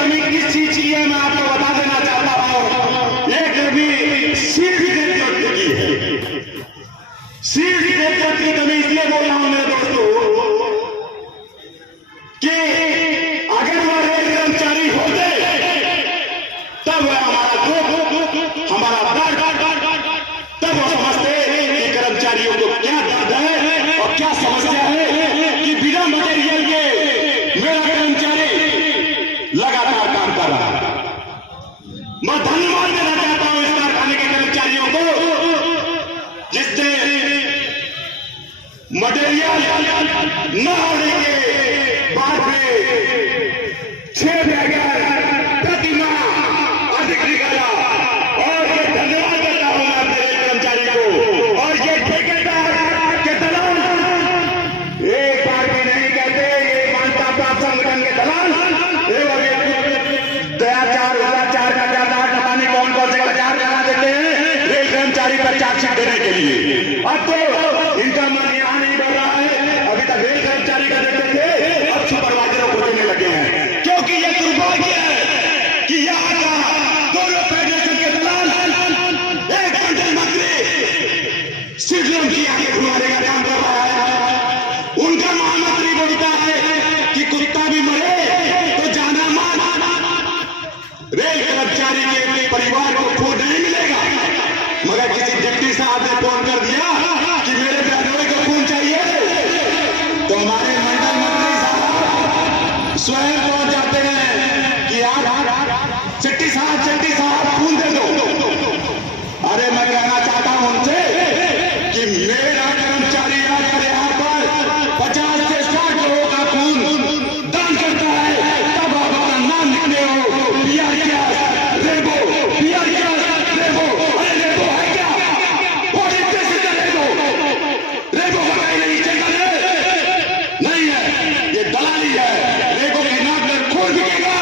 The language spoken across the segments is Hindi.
जमीन किस चीज की है मैं आपको बता देना चाहता हूं। एक भी शीर्ष नेतृत्व की है। शीर्ष नेतृत्व की तो मैं इसलिए बोल रहा हूं मेरे दोस्तों कि अगर वह रेल कर्मचारी होते तब वह हमारा दुख हमारा दर्द तब वो समझते कि कर्मचारियों को क्या दर्द है और क्या समस्या है कि बिना मटेरियल के मेरा कर्मचारी लगातार काम कर रहा है। मैं धन्यवाद देना चाहता हूं इस कारखाने के कर्मचारियों को जिसने मटेरियल न होने के बाद में 6 बैगर प्रति माह अधिक निकाला। और ये धन्यवाद देता हूं मैं अपने कर्मचारी को। और ये ठेकेदार के दलाल एक बार भी नहीं कहते ये मानता प्राप्त संगठन के दलाल दयाचार का ज्यादा पता नहीं कौन कौन से चार्ज लगा देते हैं रेल कर्मचारी पर चार्जशीट देने के लिए। अब तो इनका मन यहां नहीं बढ़ रहा है। अभी तक रेल कर्मचारी का देते थे अब सुपरवाइजरों को देने लगे हैं क्योंकि यह दुर्भाग्य है कि यहां का दोनों फेडरेशन के दलाल एक मंडल मंत्री सिर्फ की आंखें घुमाने का काम कर रहा है। उनका महामंत्री बोलता है कि कुत्ता भी मरे तो जाना मान। रेल कर्मचारी के परिवार को फोन नहीं मिलेगा मगर किसी डिप्टी साहब ने फोन कर दिया कि मेरे बहनोई को खून चाहिए तो हमारे मंडल मंत्री साहब स्वयं पहुंच जाते हैं कि यार चट्टी साहब खून दे दो। अरे मैं कहना चाहता हूं उनसे कि मेरा कर्मचारी आकर यहां पर 50 से 60 लोगों का खून दान करता है तब आप अपना नाम लिखने हो पीआर क्या रेबो पीआर क्या रेबो। अरे रेबो है क्या रेबो हमारे नहीं चलता नहीं है ये दलाली है। रेबो के नाम पर खून बिकेगा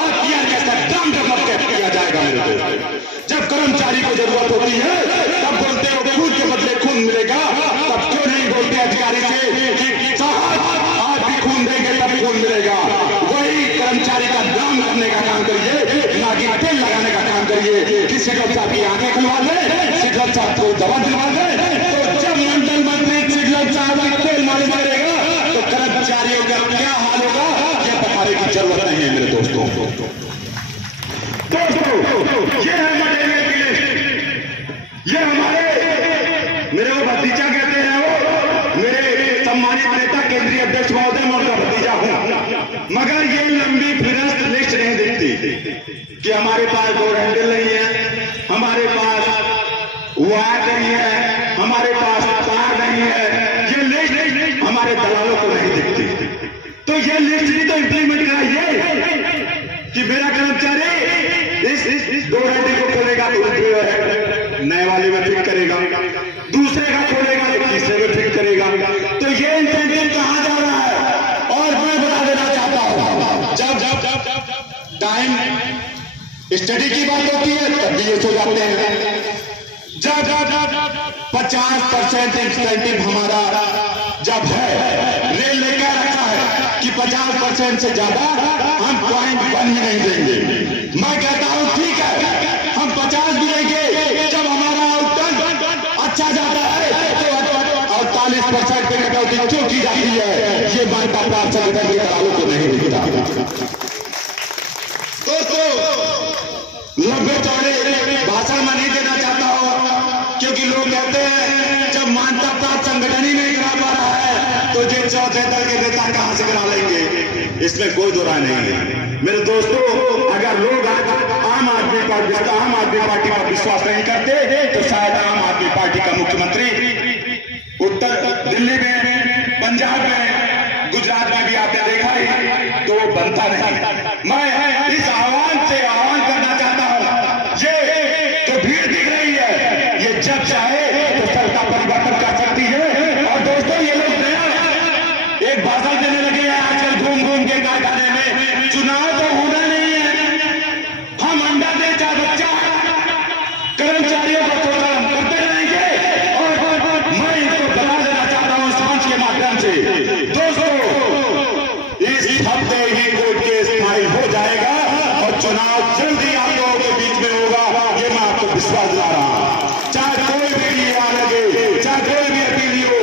और पीआर जैसा दाम डेवलप किया जाएगा। मेरे को जब कर्मचारी को जरूरत होती है तब बोलते हो खून के बदले खून मिलेगा तब क्यों नहीं बोलते अधिकारी से कि साहब आज भी खून देंगे तब खून मिलेगा। वही कर्मचारी का दाम रखने का काम करिए ना कि तेल लगाने का काम करिए कि सिडल साहब की आंखें खुलवा दे सिडल साहब को दवा दिलवा दे। तो जब मंडल मंत्री सिडल साहब की तेल मालिश करेगा तो कर्मचारियों का क्या हाल होगा यह बताने की जरूरत नहीं है मेरे दोस्तों। ये है मटेरियल की लिस्ट। ये हमारे मेरे को भतीजा कहते हैं वो मेरे सम्मानित नेता केंद्रीय अध्यक्ष महोदय मैं उनका भतीजा हूं मगर ये लंबी फिरस्त लिस्ट नहीं दिखती कि हमारे पास डोर हैंडल नहीं है हमारे पास वायर नहीं है हमारे पास तार नहीं है। ये लिस्ट हमारे दलालों को नहीं दिखती। तो ये लिस्ट भी तो इंप्लीमेंट कराइए कि मेरा कर्मचारी इस डोर हैंडल को खोलेगा तो नए वाले में फिट करेगा दूसरे का खोलेगा तो तीसरे में फिट करेगा। तो ये इंसेंटिव कहां जा रहा है। और मैं बता देना चाहता हूं जब टाइम स्टडी की बात होती है तब भी ये सो जाते हैं। जब 50% इंसेंटिव हमारा जब है रेल ने क्या रखा है कि 50% से ज्यादा हम पॉइंट 1 ही नहीं देंगे। मैं कहता हूं ठीक है हम 50 भी देंगे जब हमारा आउटकम अच्छा जाता है तो 48% पे कटौती क्यों की जाती है ये मानता प्राप्त संगठन के दलालों को नहीं दिखता। दोस्तों लंबे चौड़े भाषण में नहीं देना चाहता हूं क्योंकि लोग कहते हैं जब मानता प्राप्त संगठन ही नहीं करा पा रहा है तो जो चौथे दल के नेता कहां से करा लेंगे। इसमें कोई दो राय नहीं है मेरे दोस्तों। अगर लोग आम आदमी पार्टी पर विश्वास नहीं करते तो शायद आम आदमी पार्टी का मुख्यमंत्री उत्तर दिल्ली में पंजाब में गुजरात में भी आपने देखा ही तो वो बनता नहीं। मैं इस आह्वान करना चाहता हूं ये जो भीड़ दिख रही है ये जब चाहे तो सरकार परिवर्तन कर सकती है। और दोस्तों ये लोग नया एक भाषण देने लगे हैं आजकल घूम घूम के कारखाने में चुनाव तो होना नहीं है हम अंडा दे चाहे बच्चा कर्मचारियों को शोषण करते रहेंगे। और मैं इनको बता देना चाहता हूं इस मंच के माध्यम से दोस्तों इस हफ्ते ही कोर्ट केस फाइल हो जाएगा। चुनाव जल्दी आप लोगों के बीच में होगा, ये मैं आपको विश्वास दिला रहा हूं। चाहे कोई भी डीएआ लगे, चाहे कोई भी अपील हो,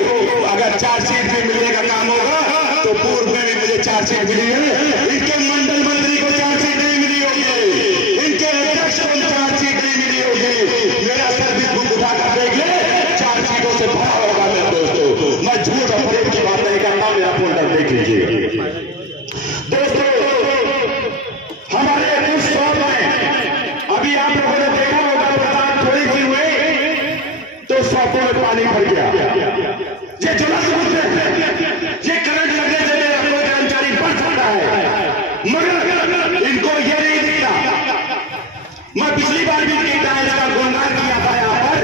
अगर चार्जशीट भी मिलने का काम होगा तो पूर्व में भी मुझे चार्जशीट मिली है, इनके मंडल मंत्री को चार्जशीट नहीं मिली होगी, इनके अध्यक्ष को चार्जशीट नहीं मिली होगी। मेरा सर्विस बुक उठाकर देख ले, चार्जशीटों से भरा होगा मेरे दोस्तों। मैं झूठ और फरेब की बात नहीं करता, मेरा फोल्डर देख लीजिए दोस्तों। हमारे उस दौर में अभी आप लोगों ने देखा होगा, बरसात थोड़ी सी हुई तो सौंपों में पानी भर गया। ये जुला ये करंट लगने से कोई कर्मचारी बढ़ सकता है, मगर इनको ये नहीं दिखता। मैं पिछली बार भी इनकी टाइल्स का गुणगान किया था यहाँ पर,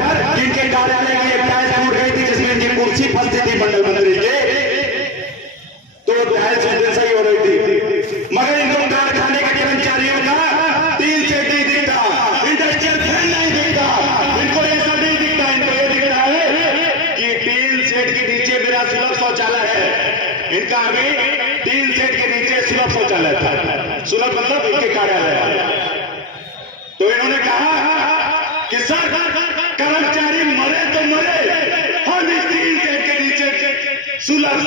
इनके कार्यालय की एक टाइल्स टूट गई थी जिसमें इनकी कुर्सी फंसती थी मंडल मंत्री के, तो टाइल्स सही हो रही थी, मगर इनको कारखाने के कर्मचारियों का टीन सेट नहीं दिखता, इंडस्ट्रियल फैन नहीं दिखता, इनको ऐसा नहीं दिखता। इनको ये दिख रहा है कि टीन सेट के नीचे मेरा सुलभ शौचालय है। इनका अभी टीन सेट के नीचे सुलभ शौचालय था, सुलभ मतलब इनके कार्यालय। तो इन्होंने कहा कि सर कर्मचारी मरे तो मरे, हम इस टीन सेट के नीचे सुलभ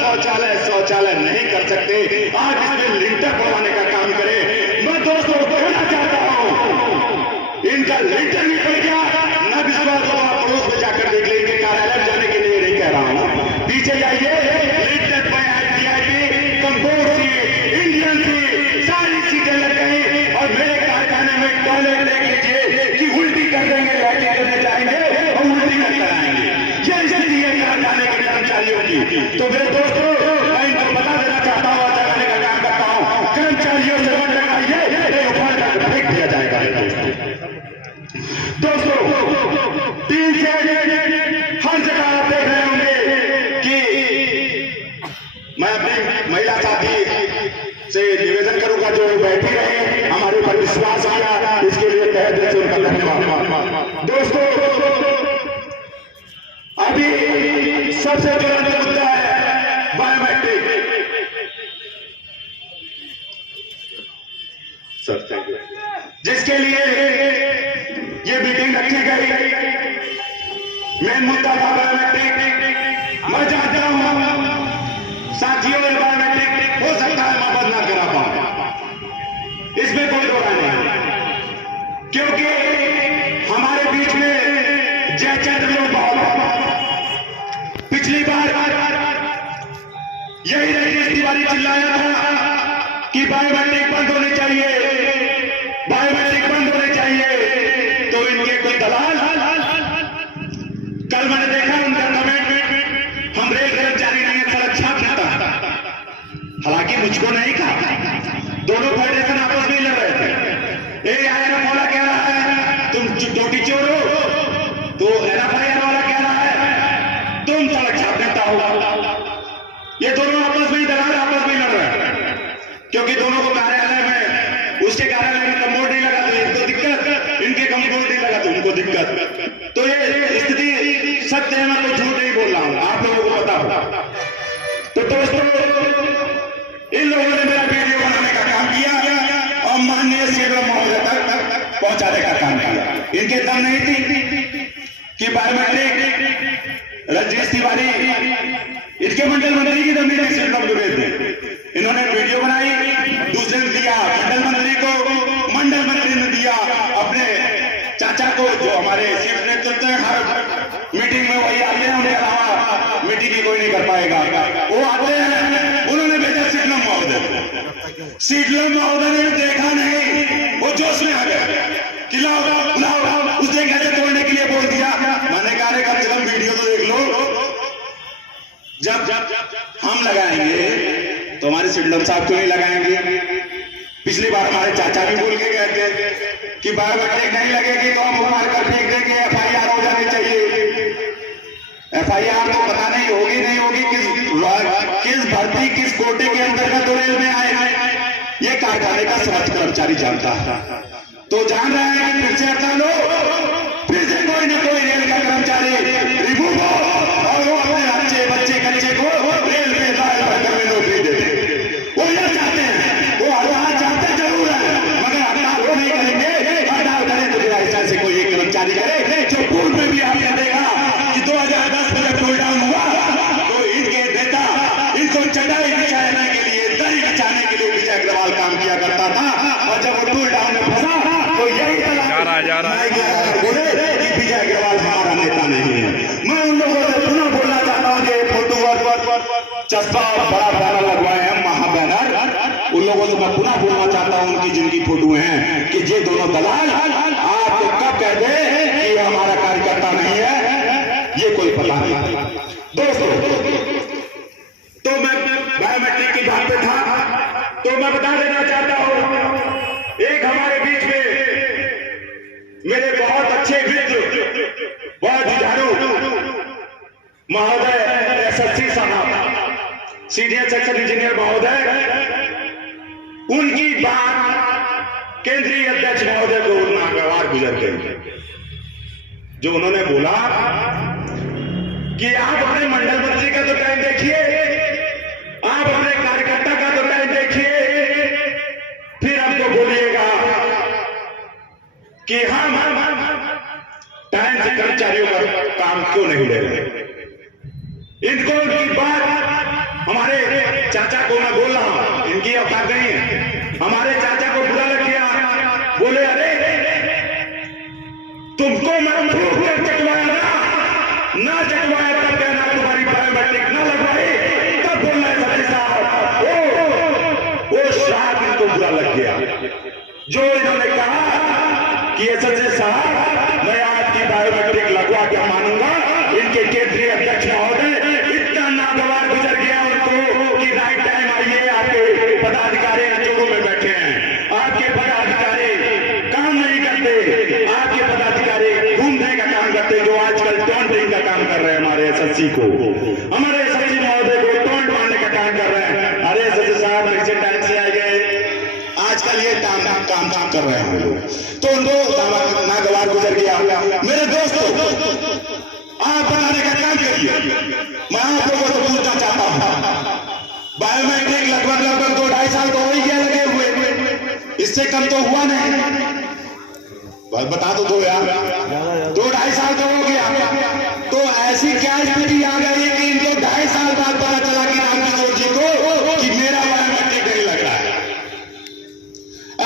शौचालय नहीं कर सकते, आज इसमें लिंटर बनवाने का काम करें। मैं दोस्तों कहना चाहता हूं, इनका लिंटर भी पड़ गया न विश्वास हो, आप पड़ोस में जाकर देख लें, इनके कार्यालय जाने के लिए नहीं कह रहा हूं, पीछे जाइए, लिंटर पे आईआईटी कंपोज की इंडियन की सारी सीटें लग गई, और मेरे कारखाने में टॉयलेट देख लीजिए कि उल्टी कर देंगे, लैट्रिन करने जाएंगे और उल्टी कर आएंगे। ये स्थिति है कारखाने के कर्मचारियों की। तो मेरे दोस्तों, मैं इनको बता देना चाहता हूं, जगाने का काम करता हूं, कर्मचारियों से मत लगाइए, नहीं उखाड़ कर फेंक दिया जाएगा। दोस्तों टीन से हर जगह आप देख रहे होंगे कि मैं अपने महिला साथी से निवेदन करूंगा जो बैठी रहे, हमारे ऊपर विश्वास किया, इसके लिए तहे दिल से उनका धन्यवाद। दोस्तों अभी सबसे ज्वलंत मुद्दा है बायोमेट्रिक। जिसके लिए ये मीटिंग रखी गई, मेन मुद्दा था बायोमेट्रिक। मैं चाहता हूं साथियों, ये बायोमेट्रिक हो सकता है मैं बंद ना करा पाऊं, इसमें कोई दो राय नहीं, क्योंकि हमारे बीच में जयचंद्र लोग पिछली बार यही राजेश तिवारी चिल्लाया था कि बायोमेट्रिक बंद होनी चाहिए, बायोमेट्रिक बंद होने चाहिए, तो इनके कोई दलाल, कल मैंने देखा उनका कमेंट, हम रेल कर्मचारी नहीं है, सड़क छाप देता, हालांकि मुझको नहीं कहा, दोनों फेडरेशन आपस में लड़ रहे थे। एआईएफ वाला कह रहा है तुम टोटी चोर हो, तो एनएफआईआर वाला कह रहा है तुम सड़क छाप देता हो। ये दोनों आपस में ही दलाल आपस में लड़ रहे हैं, क्योंकि दोनों को कार्यालय में, उसके कार्यालय में कमोड नहीं लगा तो इनको दिक्कत, इनके कमोड नहीं लगा तो उनको दिक्कत। तो ये स्थिति सत्य है, मैं तो झूठ नहीं बोल रहा हूं, आप लोगों को पता हो। तो दोस्तों इन लोगों ने मेरा वीडियो बनाने का काम किया और माननीय सीएम महोदय तक पहुंचाने का काम किया। इनके दम नहीं थी कि बायोमेट्रिक राजेश तिवारी इनके मंडल मंत्री की दम नहीं थी, इन्होंने वीडियो बनाई, दूसरे ने दिया मंडल मंत्री को, मंडल मंत्री ने दिया अपने चाचा को, जो हमारे चीफ नेतृत्व हैं, हर मीटिंग में वही आते हैं, उनके अलावा मीटिंग ही कोई नहीं कर पाएगा, वो आते हैं, उन्होंने भेजा शीतलम महोदय। शीतलम महोदय ने देखा नहीं, वो जोश में आ गया कि लाओ, उसने कैसे तोड़ने के लिए बोल दिया। मैंने कहा कम से कम वीडियो तो देख लो, जब हम लगाएंगे तो हमारे शीतलम साहब क्यों नहीं लगाएंगे। पिछली बार हमारे चाचा भी बोल के गए थे कि बायोमेट्रिक नहीं लगेगी तो हम उखाड़ कर फेंक देंगे, एफआईआर हो जानी चाहिए। एफआईआर तो पता नहीं होगी नहीं होगी, किस भर्ती किस कोटे के अंतर्गत रेल में आए हैं, ये कारखाने का समस्त कर्मचारी जानता है। तो जान रहे हैं कि फिर से हड़ताल हो, फिर से कोई ना कोई रेल का कर्मचारी रिमूव हो और वो अपने बच्चे कच्चे को रेल में नौकरी दे दे। वो ये चाहते हैं, वो हड़ताल चाहते जरूर है, मगर हड़ताल हो नहीं जा रहा है। बोले कि विजय अग्रवाल हमारा नेता नहीं है। मैं उन लोगों से पुनः बोलना चाहता हूँ कि फोटो चस्पा बड़ा बैनर लगवाए हैं, महा बैनर, उन लोगों से मैं पुनः बोलना चाहता हूँ उनकी जिनकी फोटो हैं कि ये दोनों दलाल आपको कब कह दे कि हमारा कार्यकर्ता नहीं है, ये कोई पता नहीं। दोस्तों, तो मैं बायोमेट्रिक की बात पे था, तो मैं बता देना चाहता हूं, एक हमारे बीच में मेरे बहुत अच्छे मित्र, बहुत जुझारू महोदय एसएससी साहब, सीनियर सेक्शन इंजीनियर महोदय, उनकी बात केंद्रीय अध्यक्ष महोदय को नागवार गुजर गई, जो उन्होंने बोला कि आप अपने मंडल मंत्री का तो टाइम देखिए, आप अपने कार्यकर्ता का तो टाइम देखिए, फिर हमको बोलिएगा कि हम टाइम से कर्मचारियों का काम क्यों नहीं ले रहे। इनको उनकी बात, हमारे चाचा को मैं बोल रहा हूं, इनकी औकात नहीं है, हमारे चाचा को बुरा लग गया, बोले अरे तुमको मैं प्रूफ कर चकवाया ना चकवाया तब कहना तुम्हारी बायोमेट्रिक ना लगवाई, तब बोलना है सभी साहब, वो साहब इनको बुरा लग गया, जो इन्होंने कहा कि एसएससी साहब मैं आपकी बायोमेट्रिक लगवा के मानूंगा। इनके केंद्रीय अध्यक्ष महोदय इतना नागवार गुजर गया उनको कि राइट टाइम आइए, आपके पदाधिकारी चोरों में बैठे हैं, आपके पदाधिकारी काम नहीं करते, आपके पदाधिकारी घूमने का काम करते, जो आजकल टॉन्टिंग का काम कर रहे हैं, हमारे एसएससी को, हमारे एसएससी महोदय को टॉन्ट मारने का काम कर रहे हैं। अरे एसएससी साहब नीचे टाइम से आ गए, आजकल ये काम कर रहे हैं लोग, तो उनको नागवार गुजर गया। मेरे दोस्तों, आप बनाने का काम करिए। मैं आप लोगों से पूछना चाहता हूं, बायोमेट्रिक लगभग 2-2.5 साल तो हो ही गया लगे हुए, इससे कम तो हुआ नहीं, बता दो यार, 2-2.5 साल तो हो गया। तो ऐसी क्या स्थिति आ गई कि इनको 2.5 साल बाद पता चला कि रामकिशोर जी को कि मेरा बायोमेट्रिक नहीं लग रहा है।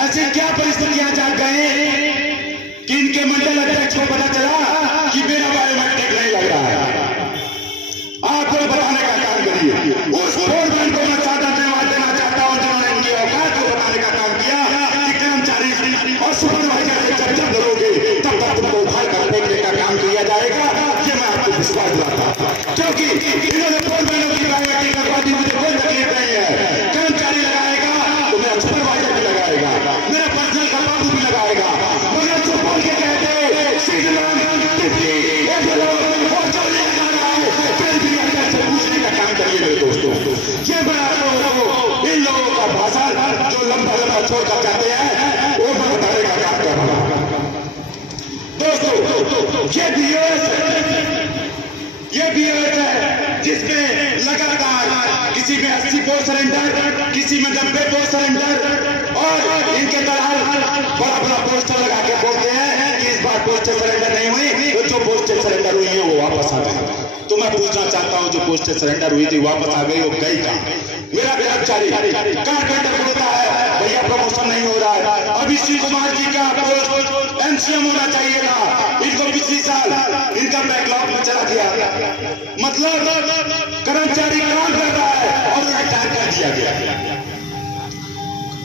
ऐसी क्या परिस्थितियां जाग गए कि इनके मंडल अध्यक्ष को पता चला कि मेरा बायोमेट्रिक नहीं लग रहा है। आपको बताने का काम करिए। उस फोरमैन को मैं सादा धन्यवाद देना चाहता हूं जिन्होंने इनकी औकात को बताने का काम किया कि कर्मचारी और सुपरवाइजर से चर्चा करोगे तब तक तुमको उखाड़ कर फेंकने का काम किया जाएगा, ये मैं आपको विश्वास दिलाता हूं, क्योंकि इन्होंने फोरमैनों की बायोमेट्रिक लगवा दी, मुझे कोई तकलीफ नहीं है। कर्मचारी लगाएगा तो मेरा सुपरवाइजर भी लगाएगा, मेरा पर्सनल का बाबू भी लगाएगा, मगर जो बोल के कहते पूछने का काम करिए। मेरे दोस्तों, ये मैं आप लोगों को इन लोगों का भाषा जो लंबा छोड़ कर जाते हैं वो मैं बताने का काम कर रहा हूं। दोस्तों, ये बीओएस है जिसमें लगातार किसी में 80 पोस्ट सरेंडर, किसी में 90 पोस्ट सरेंडर, और इनके दलाल बड़ा पोस्टर लगा के बोलते हैं कि इस बार पोस्टर सरेंडर नहीं हुई, तो जो पोस्टर सरेंडर हुई है वो वापस आ गई। तो मैं पूछना चाहता हूं, जो पोस्टर सरेंडर हुई थी वापस आ गई, वो गई कहां? मेरा कर्मचारी कारपेंटर बोलता है भैया प्रमोशन नहीं हो रहा है, अभी श्री कुमार जी का पोस्ट एमसीएम होना चाहिए था, इनको पिछली साल इनका बैकलॉग में चला गया। मतलब कर्मचारी काम कर रहा है और उन्हें टाइम कर दिया गया।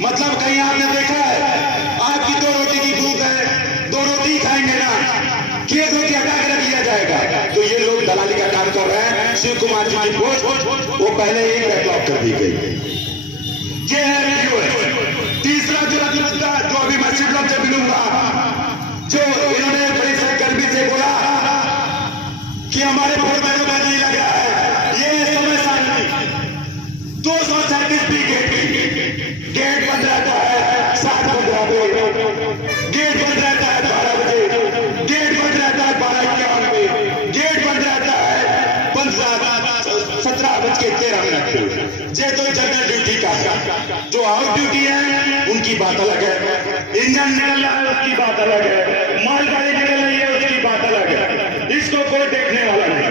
मतलब कहीं आपने देखा है, आपकी 2 रोटी की भूख है, 2 रोटी खाएंगे ना, खेत रोटी हटा के रख लिया जाएगा। तो ये लोग दलाली का काम कर रहे हैं। शिव कुमार जी की पोस्ट वो पहले ही बैकलॉग कर दी गई। ये है तीसरा मुद्दा जो अभी मैं शिवलम से मिलूंगा, जो इन्होंने बड़ी सरगर्मी से बोला कि हमारे फोरमैनों में नहीं लग रहा है, ये समय सारणी 237 भी गेट बंद रहता है 7:15 पे, गेट बंद रहता है 12 बजे, गेट बंद रहता है 12:51 पे, गेट बंद रहता है 17:13 पे। ये तो जनरल ड्यूटी का, जो आउट ड्यूटी है उनकी बात अलग है, इंजन निकल रहा है उसकी बात अलग है, मालगाड़ी निकल रही है उसकी बात अलग है, इसको कोई देखने वाला नहीं।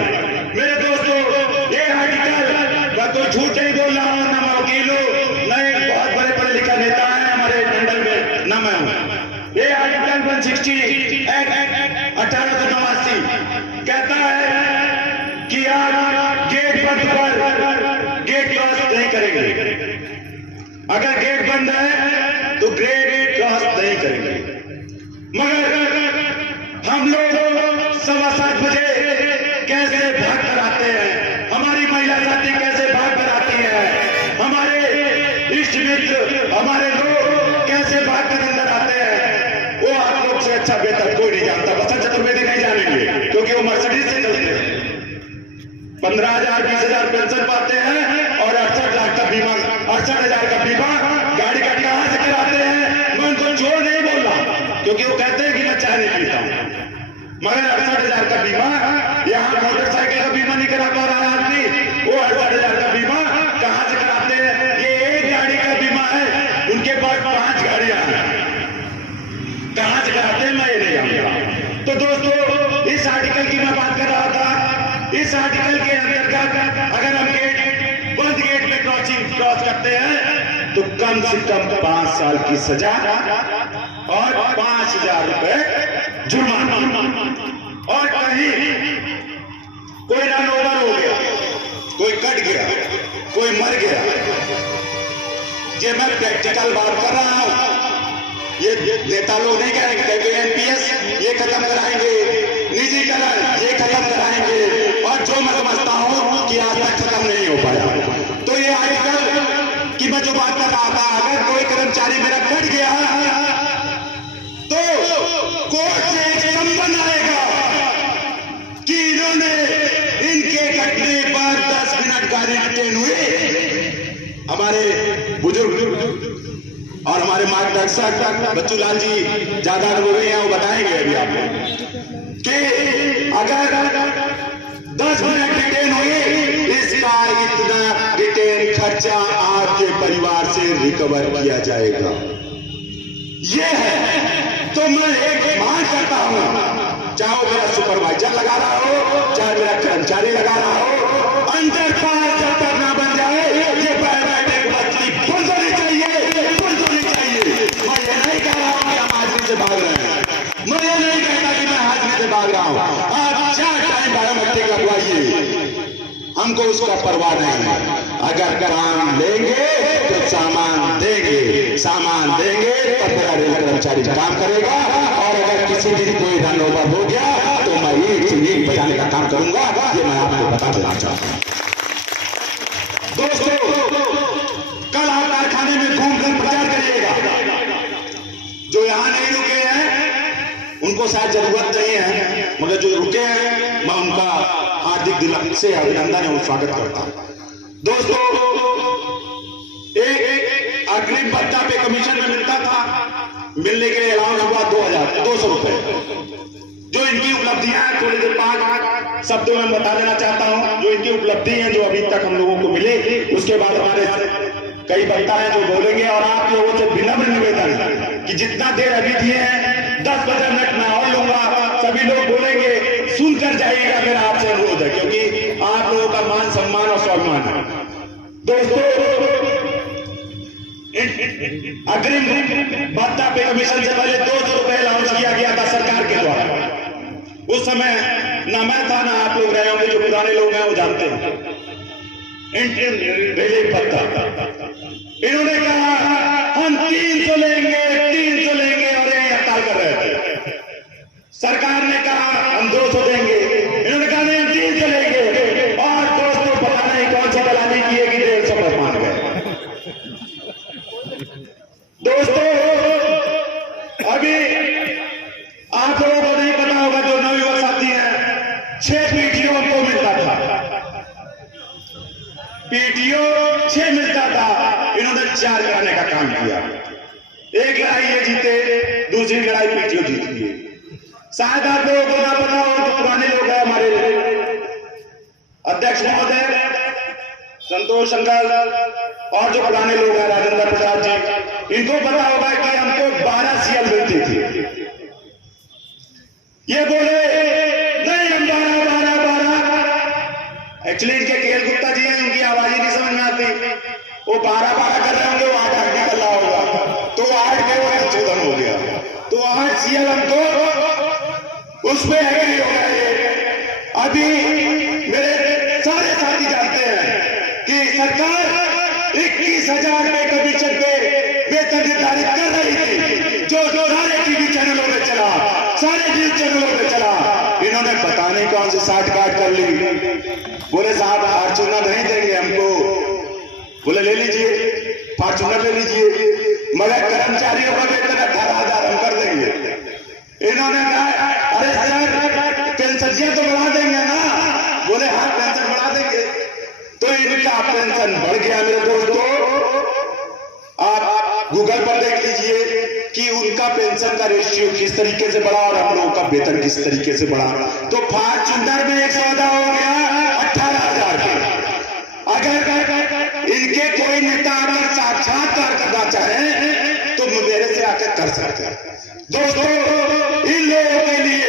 मेरे दोस्तों, ये आर्टिकल मैं तो झूठ नहीं बोल रहा हूं, ना मैं वकील हूं, ना एक बहुत बड़े पढ़े लिखा नेता है हमारे मंडल में, ना मैं हूं। ये आर्टिकल 760 1889 कहता है कि आप गेट बंद पर गेट क्रॉस नहीं करेंगे। अगर गेट बंद है तो गेट क्रॉस नहीं करेंगे। मगर हम लोग 7:15 बजे कैसे भाग कर आते हैं, हमारी महिला साथी कैसे भाग कर आती है, हमारे इष्ट मित्र हमारे लोग कैसे भाग कर अंदर आते हैं, वो आप लोग से अच्छा बेहतर कोई नहीं जानता। बसंत चतुर्वेदी नहीं जानेंगे क्योंकि वो मर्सिडीज से चलते हैं, 15,000 20,000 पेंशन पाते हैं और 68 लाख का बीमा, 68,000 का बीमा गाड़ी का कहां से कराते हैं। मैं उनको चोर नहीं बोल रहा क्योंकि वो कहते हैं कि मैं चाय नहीं पीता हूं, मगर 68,000 का बीमा, यहाँ मोटरसाइकिल का बीमा नहीं करा पा रहा है आदमी, वो 68,000 का बीमा कहां से कराते हैं। ये एक गाड़ी का बीमा है, उनके पास 5 गाड़ियां हैं, कहां से कराते हैं मैं ये नहीं जानता। तो दोस्तों, इस आर्टिकल की मैं बात कर रहा था। इस आर्टिकल के अंतर्गत अगर हम बंद गेट में क्रॉस करते हैं तो कम से कम 5 साल की सजा और 5,000 रुपए जुर्माना। और कहीं कोई रन ओवर हो गया, कोई कट गया, कोई मर गया, ये मैं प्रैक्टिकल बात कर रहा हूं। ये नेता लोग नहीं कहेंगे एनपीएस ये खत्म कराएंगे, निजीकरण ये खत्म कराएंगे, और जो मैं समझता हूं कि आज तक खत्म नहीं हो पाया। तो ये आर्टिकल की मैं जो बात कर रहा था, अगर कोई कर्मचारी मेरा कट गया तो कोर्ट से एक संबंध आएगा कि इन्होंने इनके कटने पर 10 मिनट गाड़ी डिटेन हुई। हमारे बुजुर्ग और हमारे मार्गदर्शक बच्चूलाल जी ज्यादा अनुभवी हैं, वो बताएंगे अभी आपको कि अगर 10 मिनट डिटेन हुई, इसका इतना डिटेन खर्चा आपके परिवार से रिकवर किया जाएगा। ये है। तो मैं एक मांग करता हूं, चाहे वो मेरा सुपरवाइजर लगा रहा हो, चाहे मेरा कर्मचारी लगा रहा हो, अंडरपास जब तक ना बन जाए ये पैरामेट्रिक बत्ती बंद होनी चाहिए, बंद होनी चाहिए। मैं ये नहीं कह रहा हूं कि हम हाजरी से भाग रहे हैं, मैं ये नहीं कहता कि मैं हाजरी से भाग रहा हूं। आप 4 टाइम बायोमेट्रिक लगवाइए, हमको उसका परवाह नहीं है। अगर काम लेंगे तो सामान देंगे, सामान देंगे तब मेरा रेल कर्मचारी काम करेगा। और अगर किसी दिन कोई रन ओवर हो गया तो मैं एक से एक बचाने का काम करूंगा, ये मैं आपको बता देना चाहता हूं। दोस्तों, कल आप कारखाने में घूमकर प्रचार करिएगा। जो यहां नहीं रुके हैं उनको शायद जरूरत नहीं है, मगर जो रुके हैं मैं उनका हार्दिक दिल से अभिनंदन एवं स्वागत करता हूं। दोस्तों, एक अग्रिम भत्ता पे कमीशन में मिलता था, मिलने के अलाउंस हुआ 2,200 रुपए। जो इनकी उपलब्धियां हैं थोड़ी देर बाद शब्दों में बता देना चाहता हूं। जो इनकी उपलब्धि है जो अभी तक हम लोगों को मिले, उसके बाद हमारे कई वक्ता हैं जो बोलेंगे। और आप लोगों से विनम्र निवेदन है कि जितना देर अभी दिए हैं 10-15 मिनट मैं और लूंगा, सभी लोग बोलेंगे, सुनकर जाइएगा। मेरा आपसे अनुरोध है क्योंकि आप लोगों का मान सम्मान और स्वाभिमान है। दोस्तों, अग्रिम भत्ता पे कमीशन से पहले 200 रुपए अलाउंस किया गया था सरकार के द्वारा। उस समय ना मैं था ना आप लोग रहे होंगे, जो पुराने लोग हैं वो जानते हैं। रिलीफ भत्ता इन्होंने कहा हम 300 लेंगे, 300 लेंगे, और ये हड़ताल कर रहे थे। सरकार ने कहा हम 200 देंगे, इन्होंने कहा नहीं हम 300 लेंगे। और दोस्तों, पता नहीं कौन सी दलाली की है कि 150 पर मान गए। दोस्तों, अभी आप लोगों को नहीं पता होगा, जो नवयुवक साथी हैं, 6 पीटीओ हमको मिलता था, पीटीओ 6 मिलता था। इन्होंने 4 कराने का काम किया। एक लड़ाई ये जीते, दूसरी लड़ाई पीटीओ जीत गई। शायद आप लोगों को ना पता हो, जो पुराने लोग हैं हमारे अध्यक्ष महोदय संतोष अंकल और जो पुराने लोग हैं राजेंद्र प्रसाद जी, इनको पता होगा कि हमको 12 सीएल मिलती थी। ये बोले नहीं हम 12 एक्चुअली इनके केएल गुप्ता जी हैं, उनकी आवाज ही नहीं समझ में आती। वो 12 कर रहे होंगे, वो 8 निकल रहा होगा, तो 8 के वो संशोधन हो गया, तो 8 सीएल हमको उस पे एग्री हो गए। अभी मेरे सारे साथी जानते हैं कि सरकार 21,000 रुपए कमीशन पे वेतन निर्धारित कर रही थी, जो सारे टीवी चैनलों में चला, सारे न्यूज चैनलों में चला। इन्होंने पता नहीं कौन से साठ काट कर ली। बोले साहब फॉर्चूनर नहीं देंगे हमको। बोले ले लीजिए, फॉर्चूनर ले लीजिए, मगर कर्मचारियों का वेतन 18,000 हम कर देंगे। इन्होंने कहा अरे सर पेंशन तो बढ़ा देंगे ना। बोले हाँ पेंशन बढ़ा देंगे। तो इनका पेंशन बढ़ गया मेरे दोस्तों। आप गूगल पर देख लीजिए कि उनका पेंशन का रेशियो किस तरीके से बढ़ा और हम लोगों का वेतन किस तरीके से बढ़ा। तो फॉर्चूनर में एक सौदा हो गया 18,000 का। अगर इनके कोई नेता अगर साक्षात्कार करना चाहे तो मेरे से आकर कर सकते हैं। दोस्तों इन लोगों के लिए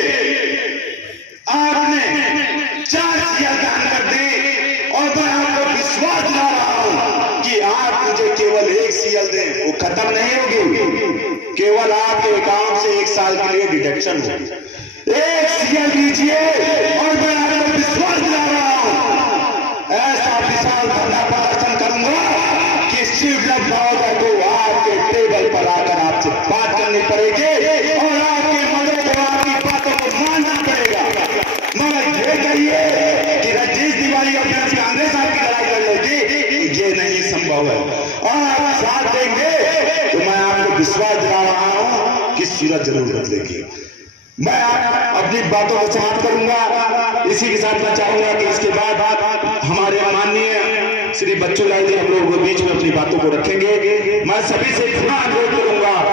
आपने 4 सीएल दान कर दी और मैं आपको विश्वास दिला रहा हूं कि आप मुझे केवल 1 सीएल दें, वो खत्म नहीं होगी, केवल आपके अकाउंट से 1 साल के लिए डिडक्शन होगी। 1 सीएल दीजिए और मैं आपको विश्वास दिला रहा हूं ऐसा विशाल धरना प्रदर्शन करूंगा कि शिवलभ महोदय को आपके टेबल पर आकर आपसे बात करनी पड़ेगी और आपके मदद को आपकी बातों को मानना पड़ेगा। मगर ये कहिए कि रजनीश तिवारी और कांग्रेस आपकी लड़ाई कर लेगी, ये नहीं संभव है। और आप साथ देंगे तो मैं आपको विश्वास दिला रहा हूं कि सूरत जरूर बदलेगी। मैं अपनी बातों को समाप्त करूंगा। इसी के साथ मैं चाहूंगा कि इसके बाद हमारे माननीय श्री बच्चू लाल जी हम लोगों के बीच में अपनी बातों को रखेंगे। मैं सभी से पुनः अनुरोध करूंगा